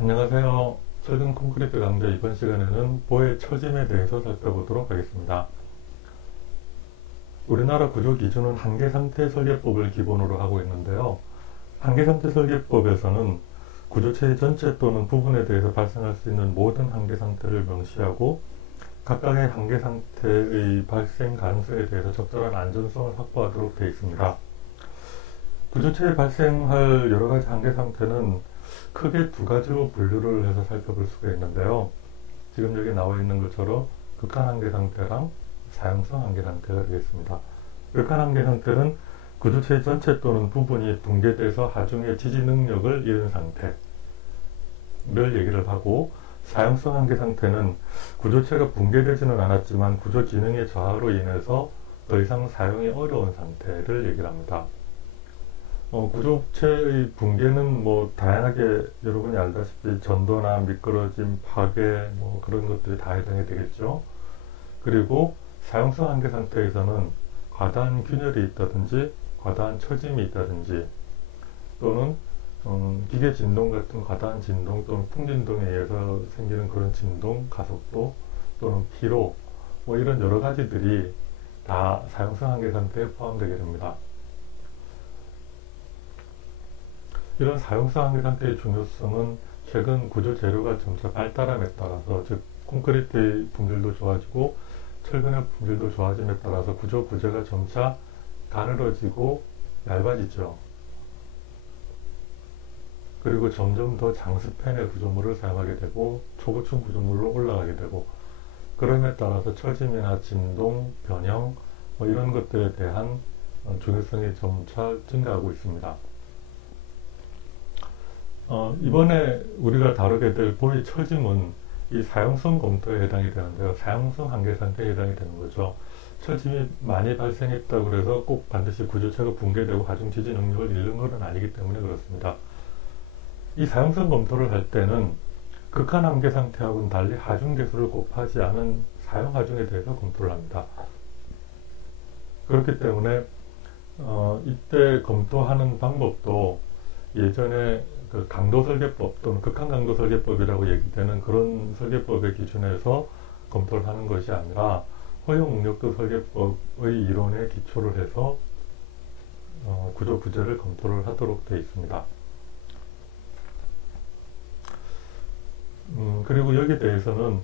안녕하세요. 철근 콘크리트 강좌 이번 시간에는 보의 처짐에 대해서 살펴보도록 하겠습니다. 우리나라 구조 기준은 한계상태 설계법을 기본으로 하고 있는데요. 한계상태 설계법에서는 구조체 전체 또는 부분에 대해서 발생할 수 있는 모든 한계상태를 명시하고 각각의 한계상태의 발생 가능성에 대해서 적절한 안전성을 확보하도록 되어 있습니다. 구조체에 발생할 여러가지 한계상태는 크게 두 가지로 분류를 해서 살펴볼 수가 있는데요. 지금 여기 나와 있는 것처럼 극한 한계 상태랑 사용성 한계 상태가 되겠습니다. 극한 한계 상태는 구조체 전체 또는 부분이 붕괴돼서 하중의 지지 능력을 잃은 상태를 얘기를 하고, 사용성 한계 상태는 구조체가 붕괴되지는 않았지만 구조 기능의 저하로 인해서 더 이상 사용이 어려운 상태를 얘기를 합니다. 구조체의 붕괴는 다양하게 여러분이 알다시피 전도나 미끄러짐, 파괴 그런 것들이 다 해당이 되겠죠. 그리고 사용성 한계 상태에서는 과다한 균열이 있다든지 과다한 처짐이 있다든지 또는 기계 진동 같은 과다한 진동 또는 풍진동에 의해서 생기는 그런 진동, 가속도 또는 피로 이런 여러 가지들이 다 사용성 한계 상태에 포함되게 됩니다. 이런 사용성 한계 상태의 중요성은 최근 구조 재료가 점차 발달함에 따라서, 즉 콘크리트의 품질도 좋아지고 철근의 품질도 좋아짐에 따라서 구조 구조가 점차 가늘어지고 얇아지죠. 그리고 점점 더 장스팬의 구조물을 사용하게 되고 초고층 구조물로 올라가게 되고, 그럼에 따라서 처짐이나 진동, 변형 이런 것들에 대한 중요성이 점차 증가하고 있습니다. 이번에 우리가 다루게 될 보의 처짐은 이 사용성 검토에 해당이 되는데요. 사용성 한계 상태에 해당이 되는 거죠. 처짐이 많이 발생했다고 해서 꼭 반드시 구조체가 붕괴되고 하중 지지 능력을 잃는 것은 아니기 때문에 그렇습니다. 이 사용성 검토를 할 때는 극한 한계 상태하고는 달리 하중 계수를 곱하지 않은 사용 하중에 대해서 검토를 합니다. 그렇기 때문에 이때 검토하는 방법도 예전에 그 강도 설계법 또는 극한 강도 설계법이라고 얘기되는 그런 설계법의 기준에서 검토를 하는 것이 아니라 허용 응력도 설계법의 이론에 기초를 해서 구조 부재를 검토를 하도록 되어 있습니다. 그리고 여기에 대해서는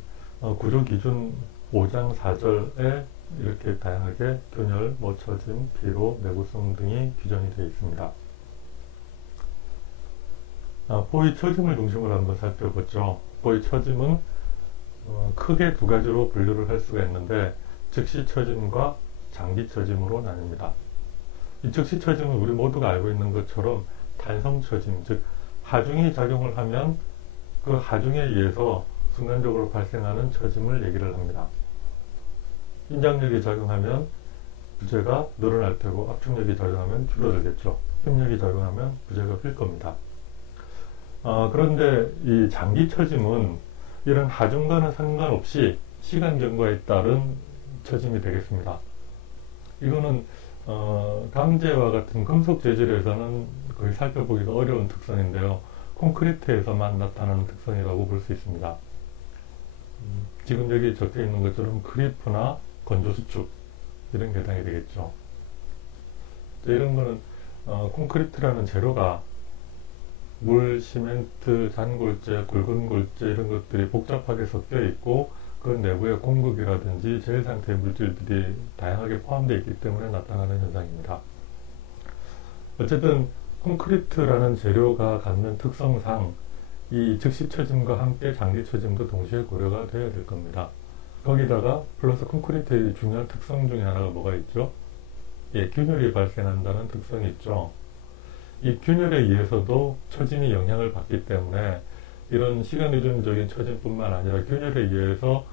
구조 기준 5장 4절에 이렇게 다양하게 균열, 처짐, 피로, 내구성 등이 규정이 되어 있습니다. 보의 처짐을 중심으로 한번 살펴보죠. 보의 처짐은 크게 두 가지로 분류를 할 수가 있는데, 즉시 처짐과 장기 처짐으로 나뉩니다. 이 즉시 처짐은 우리 모두가 알고 있는 것처럼 탄성 처짐, 즉 하중이 작용을 하면 그 하중에 의해서 순간적으로 발생하는 처짐을 얘기를 합니다. 인장력이 작용하면 부재가 늘어날 테고 압축력이 작용하면 줄어들겠죠. 힘력이 작용하면 부재가 필 겁니다. 그런데 이 장기 처짐은 이런 하중과는 상관없이 시간 경과에 따른 처짐이 되겠습니다. 이거는 강재와 같은 금속 재질에서는 거의 살펴보기가 어려운 특성인데요. 콘크리트에서만 나타나는 특성이라고 볼 수 있습니다. 지금 여기 적혀 있는 것처럼 크리프나 건조수축 이런 게 해당이 되겠죠. 이런 거는 콘크리트라는 재료가 물, 시멘트, 잔골재, 굵은 골재 이런 것들이 복잡하게 섞여 있고 그 내부에 공극이라든지 제일 상태의 물질들이 다양하게 포함되어 있기 때문에 나타나는 현상입니다. 어쨌든 콘크리트라는 재료가 갖는 특성상 이 즉시 처짐과 함께 장기 처짐도 동시에 고려가 되어야 될 겁니다. 거기다가 플러스 콘크리트의 중요한 특성 중에 하나가 뭐가 있죠? 균열이 발생한다는 특성이 있죠. 이 균열에 의해서도 처짐이 영향을 받기 때문에 이런 시간이동적인 처짐뿐만 아니라 균열에 의해서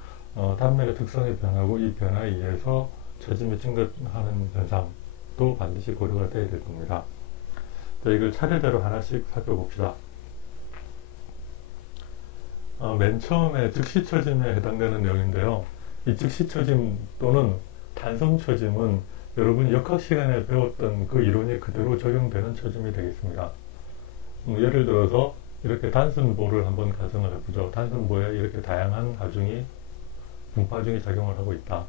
단면의 특성이 변하고 이 변화에 의해서 처짐이 증가하는 현상도 반드시 고려가 되어야 될 겁니다. 자, 이걸 차례대로 하나씩 살펴봅시다. 맨 처음에 즉시 처짐에 해당되는 내용인데요. 이 즉시 처짐 또는 탄성 처짐은 여러분이 역학 시간에 배웠던 그 이론이 그대로 적용되는 처짐이 되겠습니다. 예를 들어서 이렇게 단순보를 한번 가정을 해보죠. 단순보에 이렇게 다양한 하중이, 분파중이 작용을 하고 있다.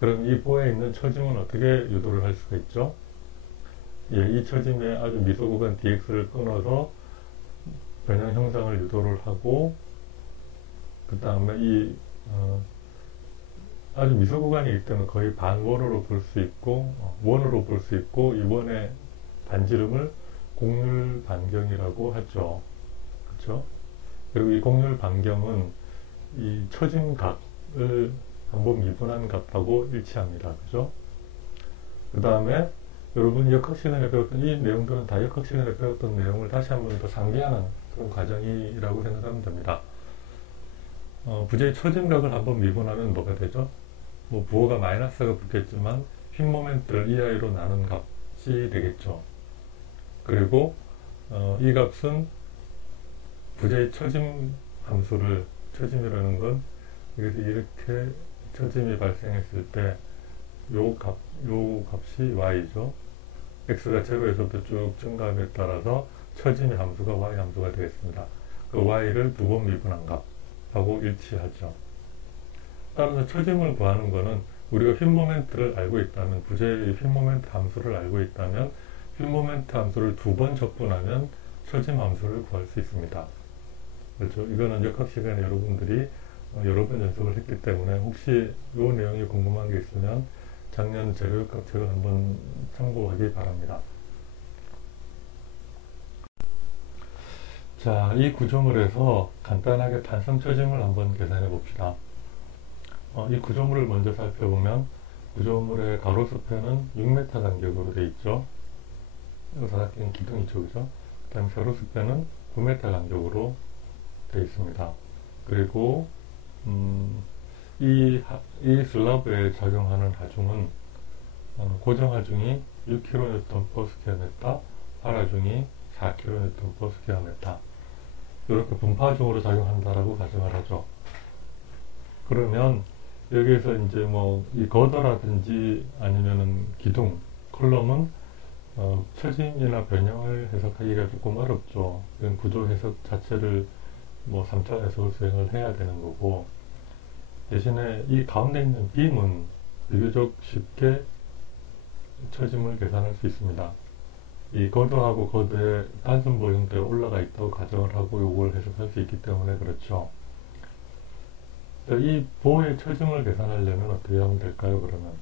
그럼 이 보에 있는 처짐은 어떻게 유도를 할 수가 있죠? 예, 이 처짐의 아주 미소 구간 dx를 끊어서 변형 형상을 유도를 하고, 그 다음에 이 아주 미소 구간이기 때문에 거의 반원으로 볼 수 있고, 원으로 볼 수 있고, 이 원의 반지름을 곡률 반경이라고 하죠. 그렇죠? 그리고 이 곡률 반경은 이 처짐각을 한번 미분한 값하고 일치합니다. 그죠? 그 다음에 여러분이 역학 시간에 배웠던 이 내용들은 다 역학 시간에 배웠던 내용을 다시 한번 더 상기하는 그런 과정이라고 생각하면 됩니다. 부재의 처짐각을 한번 미분하면 뭐가 되죠? 뭐 부호가 마이너스가 붙겠지만 휨 모멘트를 EI로 나눈 값이 되겠죠. 그리고 이 값은 부재의 처짐 함수를, 처짐이라는 건 여기서 이렇게 처짐이 발생했을 때 요 값이 y죠. x가 제로에서부터 쭉 증가함에 따라서 처짐의 함수가 y 함수가 되겠습니다. 그 y를 두 번 미분한 값하고 일치하죠. 따라서 처짐을 구하는 것은 우리가 휨 모멘트를 알고 있다면, 부재의 휨 모멘트 함수를 알고 있다면 휨 모멘트 함수를 두 번 적분하면 처짐 함수를 구할 수 있습니다. 그렇죠? 이거는 역학 시간에 여러분들이 여러 번 연습을 했기 때문에 혹시 이 내용이 궁금한 게 있으면 작년 재료역학책을 한번 참고하기 바랍니다. 자, 이 구조물 에서 간단하게 탄성 처짐을 한번 계산해 봅시다. 이 구조물을 먼저 살펴보면 구조물의 가로수표는 6m 간격으로 되어 있죠. 사각형 기둥이죠, 그죠? 그 다음에 세로수표는 9m 간격으로 되어 있습니다. 그리고 이 슬라브에 작용하는 하중은 고정 하중이 6kN/sm, 발하중이 4kN/sm, 이렇게 분파하중으로 작용한다라고 가정을 하죠. 그러면 여기에서 이제 뭐 이 거더라든지 아니면은 기둥, 컬럼은 처짐이나 변형을 해석하기가 조금 어렵죠. 이건 구조 해석 자체를 뭐 3차 해석을 수행을 해야 되는 거고, 대신에 이 가운데 있는 빔은 비교적 쉽게 처짐을 계산할 수 있습니다. 이 거드하고 거드의 단순보 형태로 올라가 있다고 가정을 하고 요걸 해석할 수 있기 때문에 그렇죠. 이 보의 처짐을 계산하려면 어떻게 하면 될까요, 그러면?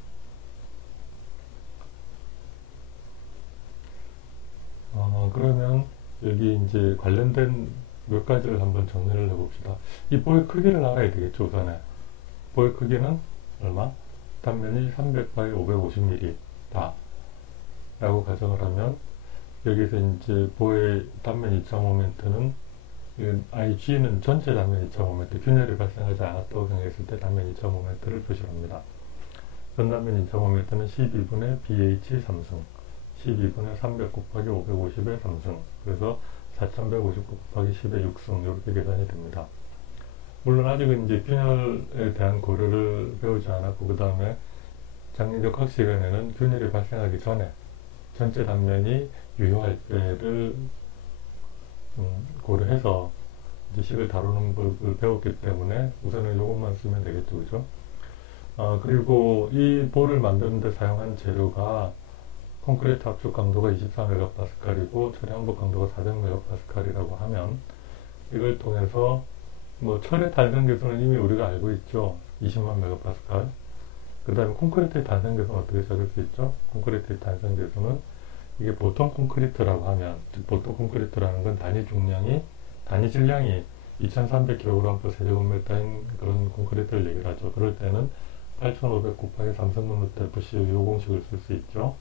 그러면 여기 이제 관련된 몇 가지를 한번 정리를 해봅시다. 이 보의 크기를 알아야 되겠죠, 우선에. 보의 크기는 얼마? 단면이 300바이 550mm 다 라고 가정을 하면, 여기서 이제 보의 단면 이차 모멘트는 IG는 전체 단면 이차 모멘트, 균열이 발생하지 않았다고 생각했을 때 단면 이차 모멘트를 표시합니다. 전단면 이차 모멘트는 12분의 BH 3승, 12분의 300 곱하기 550의 3승, 그래서 4159 곱하기 10의 6승, 이렇게 계산이 됩니다. 물론 아직은 이제 균열에 대한 고려를 배우지 않았고, 그 다음에 작년 역학 시간에는 균열이 발생하기 전에 전체 단면이 유효할 때를 고려해서 이제 식을 다루는 법을 배웠기 때문에 우선은 이것만 쓰면 되겠죠, 그죠? 그리고 이 볼을 만드는 데 사용한 재료가 콘크리트 압축 강도가 24MPa이고 철의 항복 강도가 400MPa이라고 하면, 이걸 통해서 뭐 철의 단성 계수는 이미 우리가 알고 있죠. 20만 MPa. 그 다음에 콘크리트의 단성 계수는 어떻게 찾을 수 있죠? 콘크리트의 단성 계수는 이게 보통 콘크리트라고 하면, 보통 콘크리트라는 건 단위 질량이 2300kg 세제곱미터인 그런 콘크리트를 얘기를 하죠. 그럴 때는 8500 곱하기 3승분루트/FC의 이 공식을 쓸 수 있죠.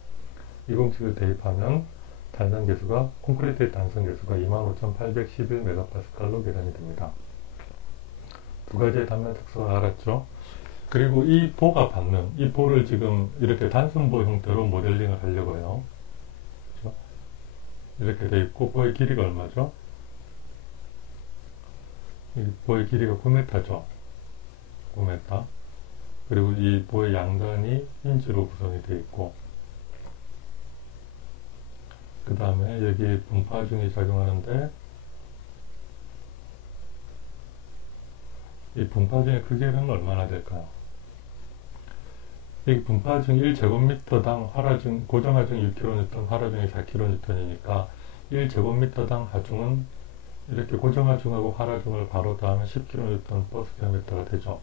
이 공식을 대입하면 단성계수가, 콘크리트의 단성계수가 25811MPa로 계산이 됩니다. 두 가지의 단면 특성을 알았죠. 그리고 이 보가 받는, 이 보를 지금 이렇게 단순보 형태로 모델링을 하려고요. 그렇죠? 이렇게 돼 있고, 보의 길이가 얼마죠? 이 보의 길이가 9m죠. 9m. 그리고 이 보의 양단이 힌지로 구성이 되어 있고, 그 다음에 여기 분파중이 작용하는데 이 분파중의 크기는 얼마나 될까요? 이 분파중 1제곱미터당 화라중, 고정하중 6kN, 화라중이 4kN이니까 1제곱미터당 하중은 이렇게 고정하중하고 화라중을 바로 더하면 10kN 버스 킬로미터가 되죠.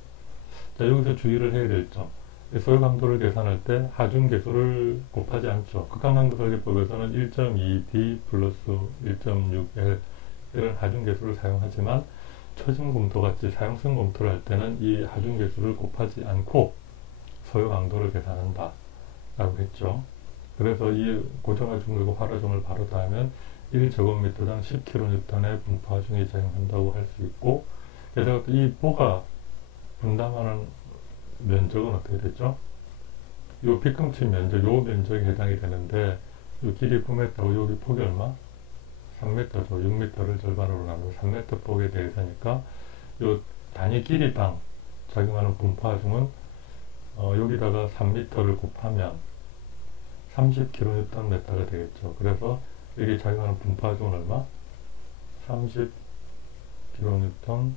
자, 여기서 주의를 해야 될 점. 소요 강도를 계산할 때 하중 계수를 곱하지 않죠. 극한강도 설계법에서는 1.2D 플러스 1.6L 이런 하중 계수를 사용하지만 처진 검토 같이 사용성 검토를 할 때는 이 하중 계수를 곱하지 않고 소요 강도를 계산한다 라고 했죠. 그래서 이 고정하중 그리고 화라중을 바로 더하면 1제곱미터당 10kN의 분포하중이 작용한다고 할 수 있고, 게다가 이 보가 분담하는 면적은 어떻게 되죠? 요 빗금치 면적, 요 면적에 해당이 되는데, 요 길이 9m고 여기 폭이 얼마? 3m죠. 6m를 절반으로 나누면 3m 폭에 대해서니까 요 단위 길이당 작용하는 분포하중은 여기다가 3m를 곱하면 30kNm가 되겠죠. 그래서 여기 작용하는 분포하중은 얼마? 30kNm.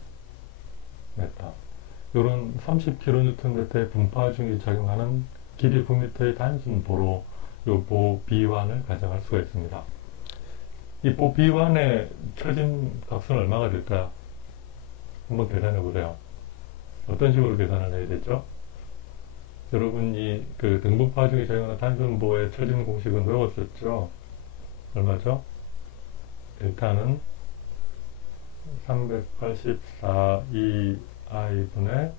이런 30kNm의 분포하중이 작용하는 길이 9m의 단순보로 요 보 B1을 가정할 수가 있습니다. 이 보 B1의 처진 값은 얼마가 될까요? 한번 계산해 보세요. 어떤 식으로 계산을 해야 되죠? 여러분이 그 등분파중이 작용하는 단순보의 처진 공식은 외웠었죠? 얼마죠? 일단은 384 2i분의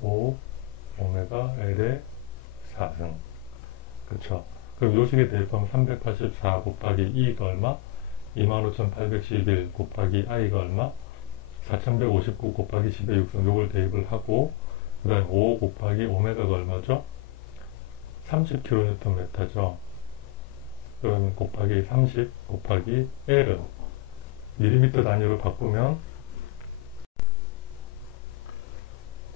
5 오메가 L의 4승. 그쵸? 그럼 요식에 대입하면 384 곱하기 2가 얼마? 25,811 곱하기 i가 얼마? 4159 곱하기 10의 6승. 요걸 대입을 하고, 그 다음에 5 곱하기 오메가가 얼마죠? 30kNm죠. 그러면 곱하기 30 곱하기 L은 밀리미터 단위로 바꾸면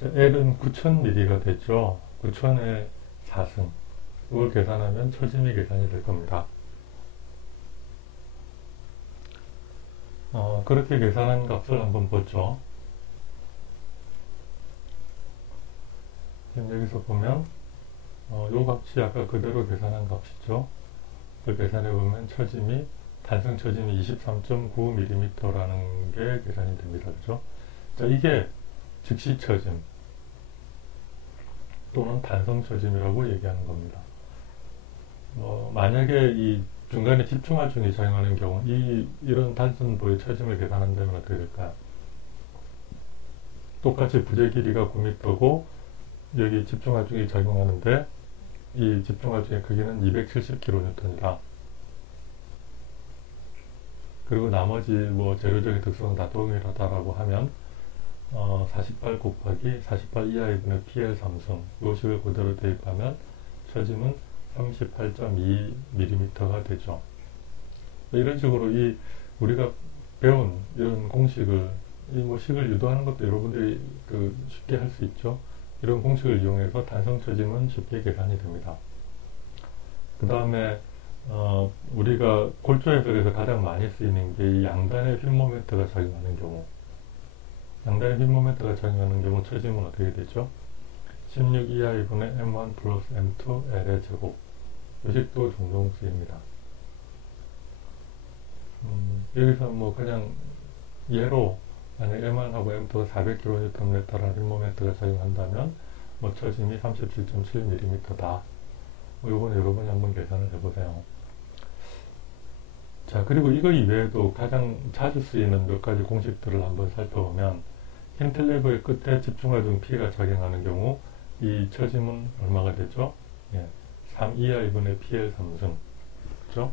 L은 9000mm가 되죠. 9000의 4승. 이걸 계산하면 처짐이 계산이 될 겁니다. 그렇게 계산한 값을 한번 보죠. 지금 여기서 보면 요 값이 아까 그대로 계산한 값이죠. 그걸 계산해보면 처짐이 단성 처짐이 23.9mm라는 게 계산이 됩니다. 그죠? 자, 이게 즉시 처짐 또는 단성 처짐이라고 얘기하는 겁니다. 만약에 이 중간에 집중하중이 작용하는 경우 이런 단순보의 처짐을 계산한다면 어떻게 될까요? 똑같이 부재 길이가 9m고 여기 집중하중이 작용하는데 이 집중하중의 크기는 270kN이다. 그리고 나머지 재료적인 특성은 다 동일하다라고 하면 48 곱하기 48 이하이분의 PL 삼승 요식을 그대로 대입하면 처짐은 38.2mm가 되죠. 이런 식으로 우리가 배운 이런 공식을 식을 유도하는 것도 여러분들이 쉽게 할 수 있죠. 이런 공식을 이용해서 단성 처짐은 쉽게 계산이 됩니다. 그 다음에 우리가 골조 해석에서 가장 많이 쓰이는 게 이 양단의 휠 모멘트가 작용하는 경우, 양단의 휠 모멘트가 작용하는 경우 처짐은 어떻게 되죠? 16 이하이분의 m1 플러스 m2 L의 제곱. 요식도 종종 쓰입니다. 여기서 그냥 예로 만약 m1하고 m2가 400kNm라는 휠 모멘트가 작용한다면 처짐이 37.7mm다. 요번에 여러분이 한번 계산을 해보세요. 자, 그리고 이거 이외에도 가장 자주 쓰이는 몇 가지 공식들을 한번 살펴보면 캔틸레버의 끝에 집중하중 P가 작용하는 경우 이 처짐은 얼마가 되죠? 3 2i분의 PL 삼승. 그죠?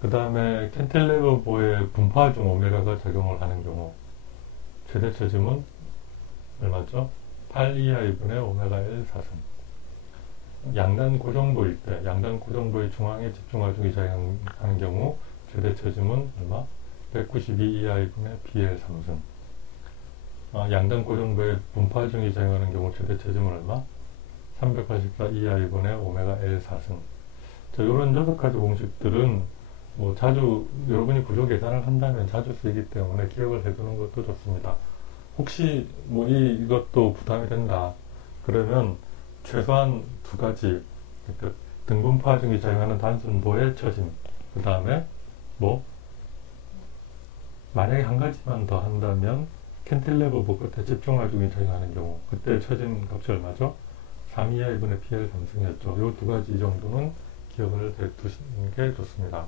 그 다음에 캔틸레버 보의 분포하중 오메가가 작용을 하는 경우 최대 처짐은 얼마죠? 8 2i분의 오메가 L 4승. 양단 고정보일 때, 양단 고정보의 중앙에 집중하중이 작용하는 경우 최대 처짐은 얼마? 192 이하이분의 PL 삼승. 양단 고정보의 분포하중이 작용하는 경우 최대 처짐은 얼마? 384 이하이분의 오메가 L 4승. 자, 이런 6가지 공식들은 뭐 자주 여러분이 구조 계산을 한다면 자주 쓰이기 때문에 기억을 해두는 것도 좋습니다. 혹시 뭐 이것도 부담이 된다 그러면 최소한 두 가지, 그러니까 등분파 중에 작용하는 단순보의 처짐, 그 다음에 뭐 만약에 한 가지만 더 한다면 캔틸레버 끝에 집중화 중에 작용하는 경우, 그때 처짐 값이 얼마죠? 3이하 2분의 PL 감승이었죠. 이 두 가지 정도는 기억을 해두시는 게 좋습니다.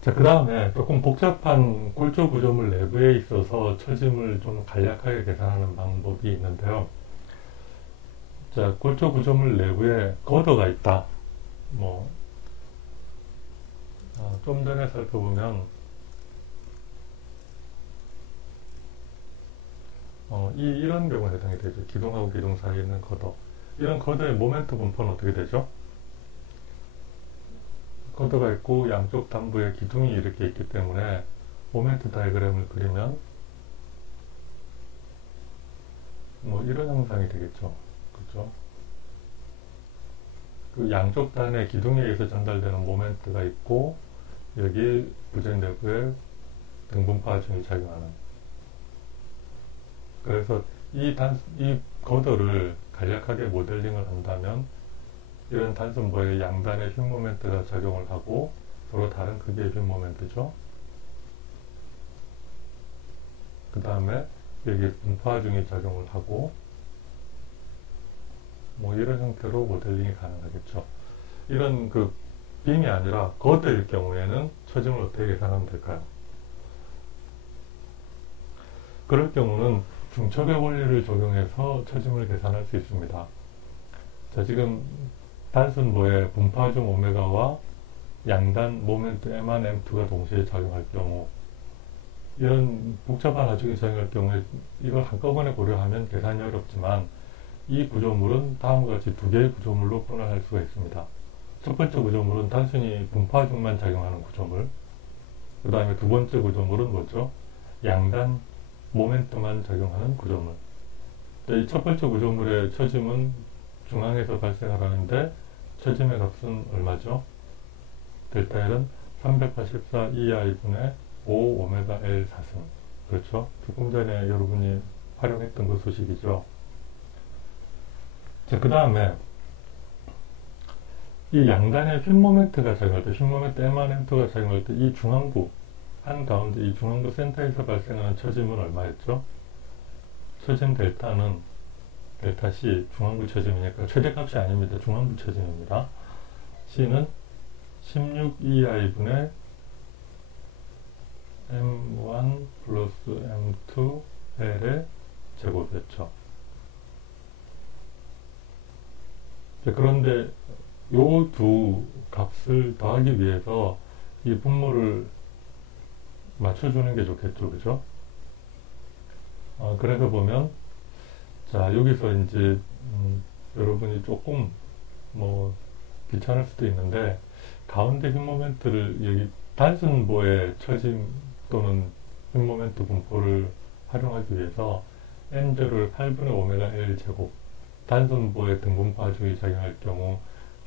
자, 그 다음에 조금 복잡한 꼴조 구조물 내부에 있어서 처짐을 좀 간략하게 계산하는 방법이 있는데요. 자, 꼴조 구조물 내부에 거더가 있다. 뭐, 좀 전에 살펴보면, 이런 경우에 해당이 되죠. 기둥하고 기둥 사이에 있는 거더. 이런 거더의 모멘트 분포는 어떻게 되죠? 거더가 있고 양쪽 단부에 기둥이 이렇게 있기 때문에 모멘트 다이그램을 그리면 뭐 이런 형상이 되겠죠. 그렇죠? 그 양쪽 단에 기둥에 의해서 전달되는 모멘트가 있고 여기 부재 내부에 등분파 중이 작용하는. 그래서 이 거더를 간략하게 모델링을 한다면 이런 단순보의 양단의 휨 모멘트가 작용을 하고 서로 다른 크기의 휨 모멘트죠. 그 다음에 여기 분파 중이 작용을 하고 뭐 이런 형태로 모델링이 가능하겠죠. 이런 그 빔이 아니라 거드일 경우에는 처짐을 어떻게 계산하면 될까요? 그럴 경우는 중첩의 원리를 적용해서 처짐을 계산할 수 있습니다. 자, 지금 단순보의 분파 중 오메가와 양단 모멘트 M1, M2가 동시에 작용할 경우, 이런 복잡한 하중이 작용할 경우에 이걸 한꺼번에 고려하면 계산이 어렵지만 이 구조물은 다음과 같이 두 개의 구조물로 분할할 수가 있습니다. 첫 번째 구조물은 단순히 분파 중만 작용하는 구조물, 그 다음에 두 번째 구조물은 뭐죠? 양단 모멘트만 작용하는 구조물. 이 첫 번째 구조물의 처짐은 중앙에서 발생을 하는데 처짐의 값은 얼마죠? 델타 L은 384 2i분의 5 오메가 L 사승. 그렇죠? 조금 전에 여러분이 활용했던 그 수식이죠. 자, 그 다음에 이 양단의 휨 모멘트가 작용할 때, 휨 모멘트 M1, M2가 작용할 때 이 중앙부 한가운데 이 중앙부 센터에서 발생하는 처짐은 얼마였죠? 처짐 델타는 델타 C 중앙부 처짐이니까 최대값이 아닙니다. 중앙부 처짐입니다. C는 16 2i분의 M1 플러스 M2 L의 제곱이었죠. 그런데 요 두 값을 더하기 위해서 이 분모를 맞춰주는 게 좋겠죠. 그죠? 그래서 보면, 자, 여기서 이제, 여러분이 조금, 뭐, 귀찮을 수도 있는데, 가운데 휨 모멘트를 여기 단순보의 처짐 또는 휨 모멘트 분포를 활용하기 위해서 M0를 8분의 오메가 L 제곱, 단순보의 등분파중이 작용할 경우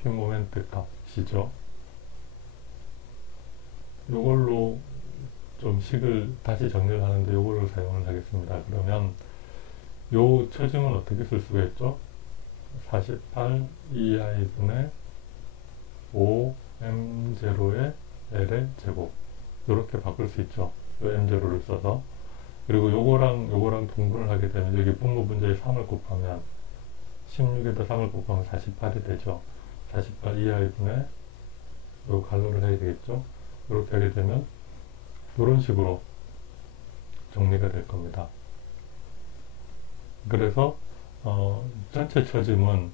휨 모멘트 값이죠. 요걸로 좀 식을 다시 정리를 하는데 요걸로 사용을 하겠습니다. 그러면 요 처짐은 어떻게 쓸 수가 있죠? 48 2i분의 5 m0의 l의 제곱, 요렇게 바꿀 수 있죠. 요 m0를 써서. 그리고 요거랑 분분을 하게 되면 여기 분모 분자에 3을 곱하면 16에다 3을 곱하면 48이 되죠. 48 2i분의 요 갈로를 해야 되겠죠. 이렇게 하게 되면 이런 식으로 정리가 될 겁니다. 그래서 전체 처짐은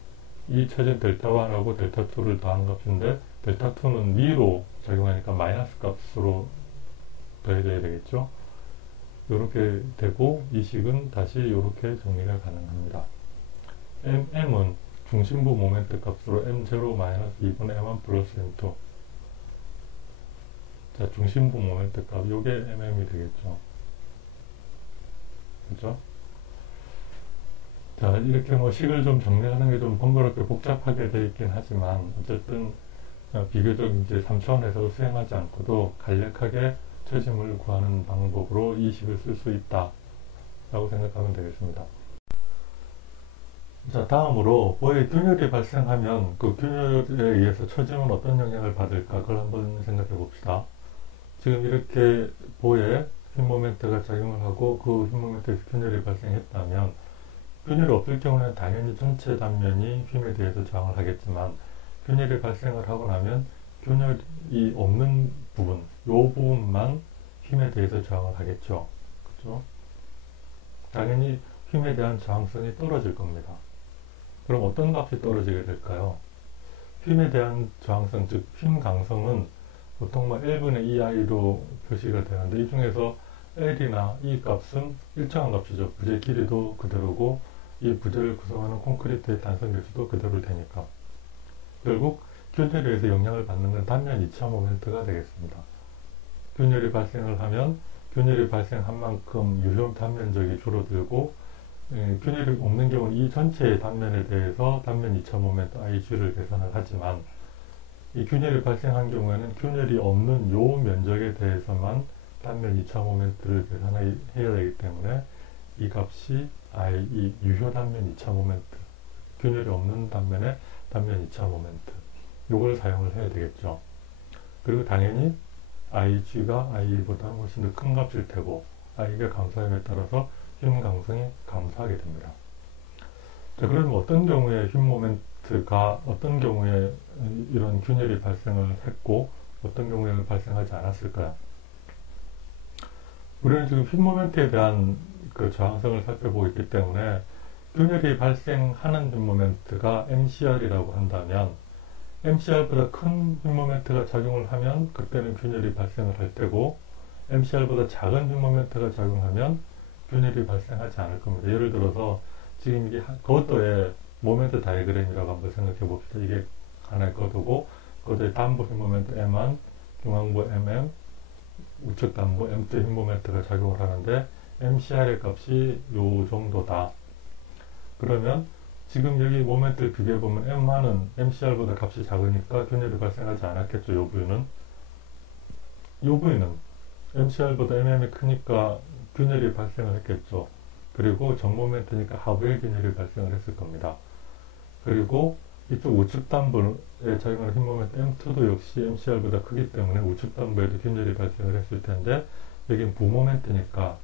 이 처짐 델타1하고 델타2를 더한 값인데 델타2는 위로 작용하니까 마이너스 값으로 더해져야 되겠죠. 이렇게 되고 이 식은 다시 이렇게 정리가 가능합니다. M은 중심부 모멘트 값으로 M0 마이너스 2분의 M1 플러스 M2. 자, 중심부 모멘트 값, 요게 mm이 되겠죠. 그죠? 자, 이렇게 뭐 식을 좀 정리하는 게 좀 번거롭게 복잡하게 되어 있긴 하지만, 어쨌든 비교적 이제 3차원 해석을 수행하지 않고도 간략하게 처짐을 구하는 방법으로 이 식을 쓸 수 있다 라고 생각하면 되겠습니다. 자, 다음으로 보의 균열이 발생하면 그 균열에 의해서 처짐은 어떤 영향을 받을까 그걸 한번 생각해 봅시다. 지금 이렇게 보에 힘 모멘트가 작용을 하고 그 힘 모멘트에서 균열이 발생했다면 균열이 없을 경우는 당연히 전체 단면이 힘에 대해서 저항을 하겠지만 균열이 발생을 하고 나면 균열이 없는 부분, 이 부분만 힘에 대해서 저항을 하겠죠. 그죠? 당연히 힘에 대한 저항성이 떨어질 겁니다. 그럼 어떤 값이 떨어지게 될까요? 힘에 대한 저항성, 즉 힘 강성은 보통 1분의 2i로 표시가 되는데 이 중에서 L이나 E 값은 일정한 값이죠. 부재 길이도 그대로고 이 부재를 구성하는 콘크리트의 단선 개수도 그대로 되니까 결국 균열에 의해서 영향을 받는 건 단면 2차 모멘트가 되겠습니다. 균열이 발생을 하면 균열이 발생한 만큼 유효 단면적이 줄어들고 균열이 없는 경우는 이 전체의 단면에 대해서 단면 2차 모멘트 IG를 계산을 하지만 이 균열이 발생한 경우에는 균열이 없는 요 면적에 대해서만 단면 2차 모멘트를 계산해야 되기 때문에 이 값이 이 유효 단면 2차 모멘트, 균열이 없는 단면의 단면 2차 모멘트, 요걸 사용을 해야 되겠죠. 그리고 당연히 IG가 IE보다 훨씬 더 큰 값일 테고 I가 감소함에 따라서 힘 강성이 감소하게 됩니다. 자, 그러면 어떤 경우에 힘 모멘트가 어떤 경우에 이런 균열이 발생을 했고 어떤 경우에는 발생하지 않았을까요? 우리는 지금 힘 모멘트에 대한 그 저항성을 살펴보고 있기 때문에 균열이 발생하는 힘 모멘트가 MCR이라고 한다면 MCR보다 큰 힘 모멘트가 작용을 하면 그때는 균열이 발생을 할 테고 MCR보다 작은 힘 모멘트가 작용하면 균열이 발생하지 않을 겁니다. 예를 들어서 지금 이게 거도의 모멘트 다이그램이라고 한번 생각해 봅시다. 이게 하나의 거도고 거도의 담보 힘 모멘트 M1, 중앙부 MM, 우측 담보 M2 힘 모멘트가 작용을 하는데 MCR의 값이 요 정도다. 그러면 지금 여기 모멘트를 비교해 보면 M1은 MCR보다 값이 작으니까 균열이 발생하지 않았겠죠. 요 부위는. 요 부위는 MCR보다 MM이 크니까 균열이 발생을 했겠죠. 그리고 정모멘트니까 하부에 균열이 발생을 했을 겁니다. 그리고 이쪽 우측 담보에 작용하는 힘 모멘트 M2도 역시 MCR보다 크기 때문에 우측 담보에도 균열이 발생을 했을 텐데 여긴 부모멘트니까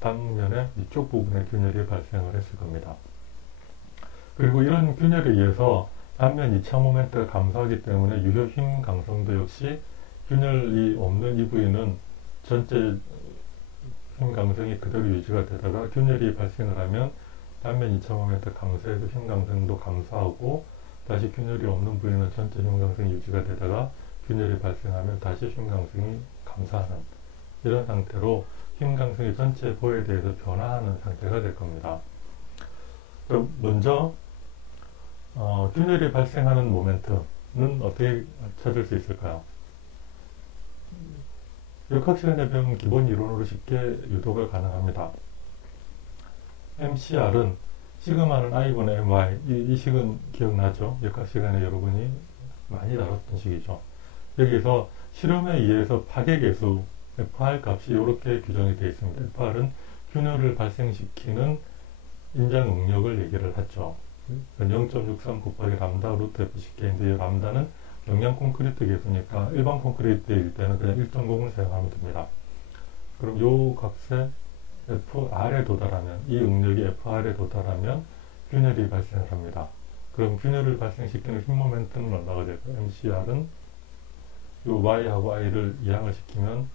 단면의 이쪽 부분에 균열이 발생을 했을 겁니다. 그리고 이런 균열에 의해서 단면 2차 모멘트가 감소하기 때문에 유효 힘 강성도 역시 균열이 없는 이 부위는 전체 힘 강성이 그대로 유지가 되다가 균열이 발생을 하면 단면 2차 모멘트 감소해서 힘 강성도 감소하고 다시 균열이 없는 부위는 전체 힘 강성이 유지가 되다가 균열이 발생하면 다시 힘 강성이 감소하는 이런 상태로 힘 강성이 전체 보에 대해서 변화하는 상태가 될 겁니다. 그럼 먼저 균열이 발생하는 모멘트는 어떻게 찾을 수 있을까요? 역학 시간에 배운 기본 이론으로 쉽게 유도가 가능합니다. MCR은 시그마는 I분의 MY 이 식은 기억나죠? 역학 시간에 여러분이 많이 다뤘던 식이죠. 여기서 실험에 의해서 파괴계수 FR 값이 이렇게 규정이 되어 있습니다. FR은 균열을 발생시키는 인장 응력을 얘기를 하죠. 0.63 곱하기 람다 루트 F10K인데 람다는 영양 콘크리트 계수니까 일반 콘크리트일 때는 그냥 1.0을 사용하면 됩니다. 그럼 요 값에 FR에 도달하면 이 응력이 FR에 도달하면 균열이 발생을 합니다. 그럼 균열을 발생시키는 힘 모멘트는 얼마가 될까요? MCR은 요 Y하고 I를 이항을 시키면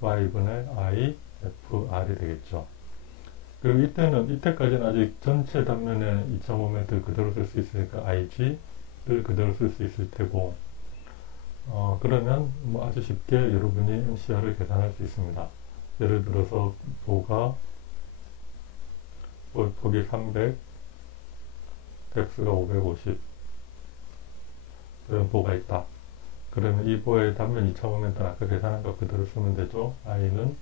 Y분의 I FR이 되겠죠. 그리고 이때까지는 아직 전체 단면에 2차 모멘트를 그대로 쓸 수 있으니까 IG를 그대로 쓸 수 있을 테고, 그러면 아주 쉽게 여러분이 MCR을 계산할 수 있습니다. 예를 들어서 폭이 300, 덱스가 550, 이런 보가 있다. 그러면 이 보의 단면 2차 모멘트는 아까 계산한 것 그대로 쓰면 되죠. I는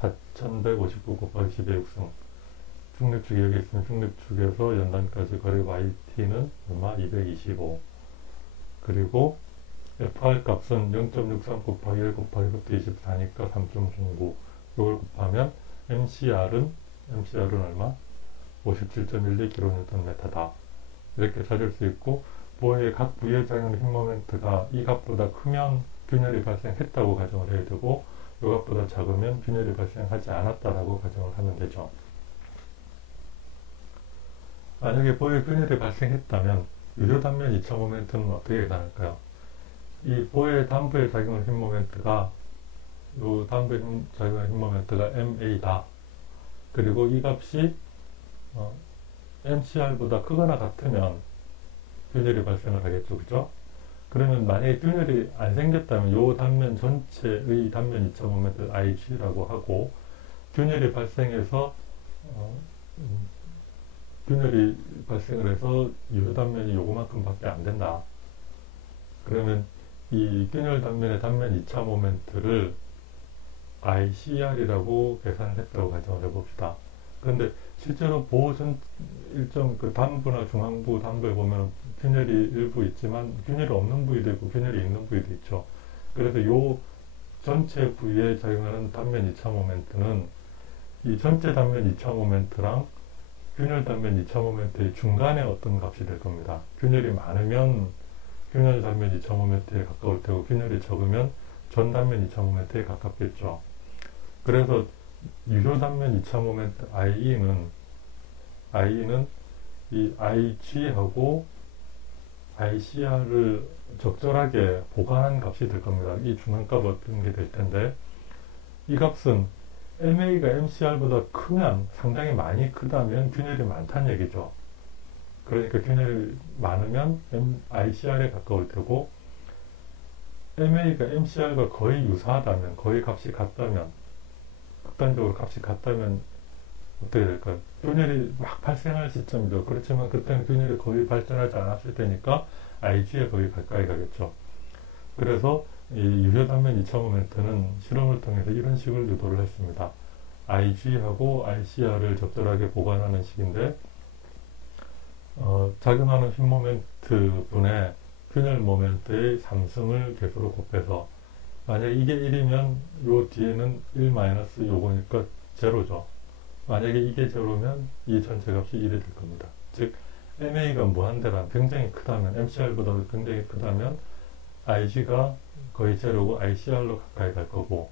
4159 곱하기 10의 6승. 중립축이 여기 있으면 중립축에서 연단까지 거리 YT는 얼마? 225. 그리고 FR 값은 0.63 곱하기 1 곱하기 루트 24니까 3.09. 이걸 곱하면 MCR은 얼마? 57.12kNm다. 이렇게 찾을 수 있고, 보의 각 부위에 작용하는 힘 모멘트가 이 값보다 크면 균열이 발생했다고 가정을 해야 되고, 이 값보다 작으면 균열이 발생하지 않았다라고 가정을 하면 되죠. 만약에 보에 균열이 발생했다면 유료 단면 2차 모멘트는 어떻게 계산할까요? 이 보의 단부에 작용하는 힘 모멘트가 이 단부에 작용하는 힘 모멘트가 MA다. 그리고 이 값이 MCR보다 크거나 같으면 균열이 발생을 하겠죠. 그죠? 그러면 만약에 균열이 안 생겼다면 이 단면 전체의 단면 2차 모멘트를 IG라고 하고, 균열이 발생해서 균열이 발생을 해서 유효 단면이 요거만큼 밖에 안 된다. 그러면 이 균열 단면의 단면 2차 모멘트를 ICR이라고 계산을 했다고 가정을 해봅시다. 그런데 실제로 보호전 일정 그 단부나 중앙부 단부에 보면 균열이 일부 있지만 균열이 없는 부위도 있고 균열이 있는 부위도 있죠. 그래서 요 전체 부위에 작용하는 단면 2차 모멘트는 이 전체 단면 2차 모멘트랑 균열 단면 2차 모멘트의 중간에 어떤 값이 될 겁니다. 균열이 많으면 균열 단면 2차 모멘트에 가까울 테고, 균열이 적으면 전 단면 2차 모멘트에 가깝겠죠. 그래서 유효 단면 2차 모멘트 IE는 이 IG하고 ICR을 적절하게 보관한 값이 될 겁니다. 이 중간값 어떤 게 될 텐데, 이 값은 MA가 MCR보다 크면, 상당히 많이 크다면 균열이 많다는 얘기죠. 그러니까 균열이 많으면 ICR에 가까울 테고, MA가 MCR과 거의 유사하다면, 거의 값이 같다면, 극단적으로 값이 같다면 어떻게 될까요? 균열이 막 발생할 시점이죠. 그렇지만 그때는 균열이 거의 발생하지 않았을 테니까 IG에 거의 가까이 가겠죠. 그래서 이 유효 단면 2차 모멘트는 실험을 통해서 이런 식을 유도를 했습니다. IG하고 ICR을 적절하게 보관하는 식인데, 작용하는 힘 모멘트 분의 균열 모멘트의 3승을 개수로 곱해서, 만약 이게 1이면 요 뒤에는 1 요거니까 제로죠. 만약에 이게 제로면 이 전체 값이 1이 될 겁니다. 즉 MA가 무한대란, 굉장히 크다면, MCR보다 굉장히 크다면 IG가 거의 제로고 ICR로 가까이 갈 거고,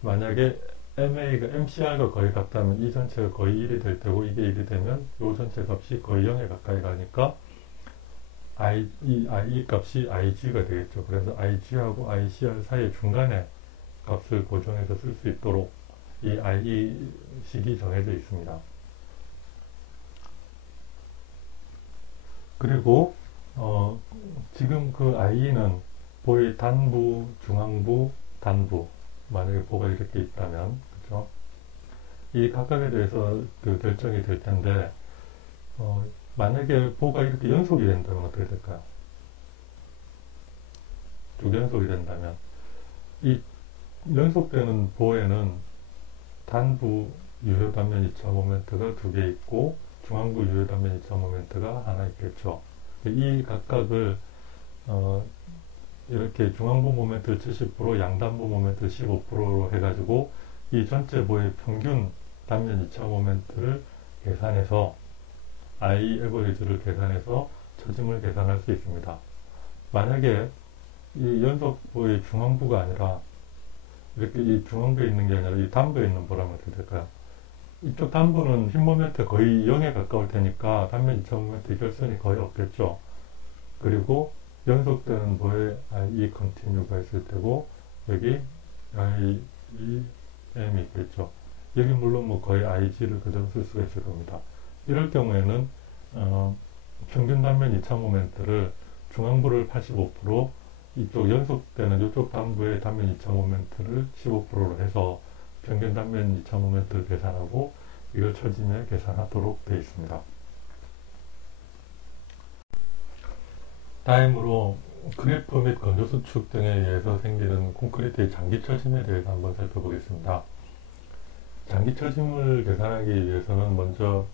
만약에 MA가 MCR과 거의 같다면 이 전체가 거의 1이 될 테고, 이게 1이 되면 이 전체 값이 거의 0에 가까이 가니까 이 값이 IG가 되겠죠. 그래서 IG하고 ICR 사이의 중간에 값을 고정해서 쓸 수 있도록 이 IE식이 정해져 있습니다. 그리고 지금 그 IE는 보의 단부, 중앙부, 단부, 만약에 보가 이렇게 있다면, 그죠? 이 각각에 대해서 그 결정이 될 텐데, 만약에 보가 이렇게 연속이 된다면 어떻게 될까요? 쭉 연속이 된다면, 이 연속되는 보에는 단부 유효 단면 2차 모멘트가 2개 있고, 중앙부 유효 단면 2차 모멘트가 하나 있겠죠. 이 각각을 이렇게 중앙부 모멘트를 70%, 양단부 모멘트를 15%로 해가지고 이 전체 보의 평균 단면 2차 모멘트를 계산해서 I 에버리지를 계산해서 처짐을 계산할 수 있습니다. 만약에 이 연속보의 중앙부가 아니라 이렇게 이 중앙부에 있는 게 아니라 이 단부에 있는 보라면 어떻게 될까요? 이쪽 단부는 힘 모멘트 거의 0에 가까울 테니까 단면 2차 모멘트 결선이 거의 없겠죠. 그리고 연속되는 보에 IE 컨티뉴가 있을 테고, 여기 IEM이 있겠죠. 여기 물론 뭐 거의 IG를 그대로 쓸 수가 있을 겁니다. 이럴 경우에는 평균 단면 2차 모멘트를 중앙부를 85%, 이쪽 연속되는 이쪽 단부의 단면 2차 모멘트를 15%로 해서 평균 단면 2차 모멘트를 계산하고 이걸 처짐에 계산하도록 되어 있습니다. 다음으로 그래프 및 건조 수축 등에 의해서 생기는 콘크리트의 장기 처짐에 대해서 한번 살펴보겠습니다. 장기 처짐을 계산하기 위해서는 먼저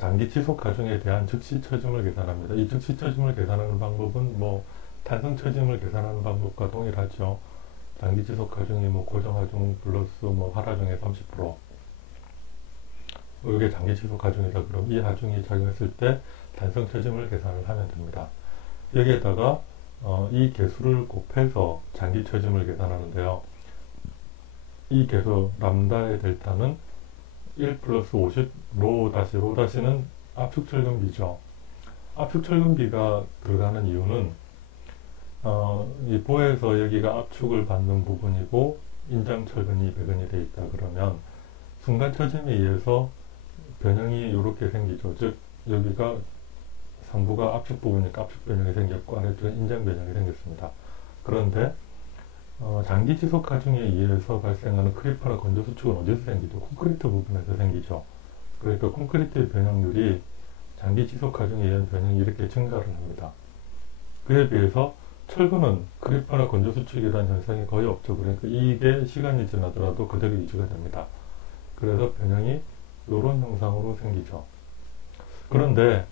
장기 지속 가중에 대한 즉시 처짐을 계산합니다. 이 즉시 처짐을 계산하는 방법은 뭐 탄성 처짐을 계산하는 방법과 동일하죠. 장기 지속 하중이 뭐 고정 하중 플러스 뭐 활하중의 30%. 이게 장기 지속 하중이다. 그럼 이 하중이 작용했을 때 탄성 처짐을 계산을 하면 됩니다. 여기에다가 이 개수를 곱해서 장기 처짐을 계산하는데요. 이 개수 람다의 델타는 1 플러스 50 로 다시는 압축 철근비죠. 압축 철근비가 들어가는 이유는 이 보에서 여기가 압축을 받는 부분이고 인장 철근이 배근이 되어 있다 그러면 순간 처짐에 의해서 변형이 이렇게 생기죠. 즉 여기가 상부가 압축 부분이니까 압축 변형이 생겼고 아래쪽은 인장 변형이 생겼습니다. 그런데 장기 지속 하중에 의해서 발생하는 크리퍼나 건조 수축은 어디서 생기죠? 콘크리트 부분에서 생기죠. 그러니까 콘크리트의 변형률이 장기 지속 하중에 의한 변형이 이렇게 증가를 합니다. 그에 비해서 철근은 크리퍼나 건조 수축이라는 현상이 거의 없죠. 그러니까 이게 시간이 지나더라도 그대로 유지가 됩니다. 그래서 변형이 이런 형상으로 생기죠. 그런데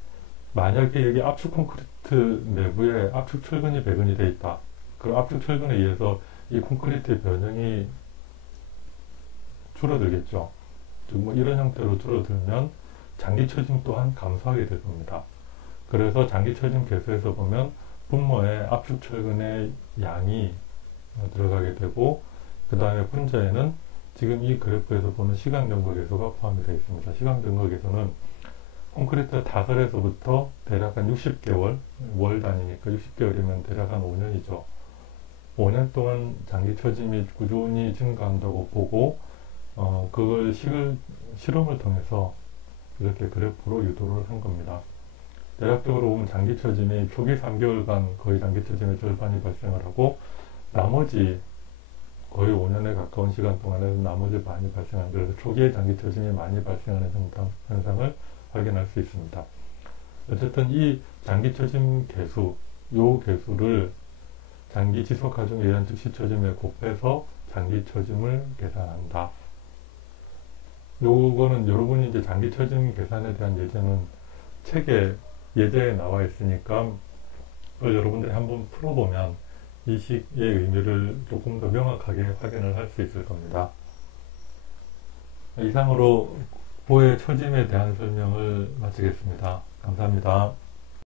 만약에 여기 압축 콘크리트 내부에 압축 철근이 배근이 되어 있다. 그럼 압축 철근에 의해서 이 콘크리트의 변형이 줄어들겠죠. 즉 뭐 이런 형태로 줄어들면 장기 처짐 또한 감소하게 될 겁니다. 그래서 장기 처짐 개수에서 보면 분모에 압축 철근의 양이 들어가게 되고 그 다음에 분자에는 지금 이 그래프에서 보는 시간 경과 개수가 포함이 되어 있습니다. 시간 경과 개수는 콘크리트 타설에서부터 대략 한 60개월, 월 단위니까 60개월이면 대략 한 5년이죠. 5년 동안 장기 처짐이 꾸준히 증가한다고 보고 그걸 실험을 통해서 이렇게 그래프로 유도를 한 겁니다. 대략적으로 보면 장기 처짐이 초기 3개월간 거의 장기 처짐의 절반이 발생을 하고 나머지 거의 5년에 가까운 시간 동안에는 나머지 많이 발생하는, 그래서 초기에 장기 처짐이 많이 발생하는 현상을 확인할 수 있습니다. 어쨌든 이 장기 처짐 개수, 요 개수를 장기 지속 하중 예한 즉시 처짐에 곱해서 장기 처짐을 계산한다. 요거는 여러분이 이제 장기 처짐 계산에 대한 예제는 책에 예제에 나와 있으니까 그걸 여러분들이 한번 풀어보면 이 식의 의미를 조금 더 명확하게 확인을 할 수 있을 겁니다. 이상으로 보의 처짐에 대한 설명을 마치겠습니다. 감사합니다.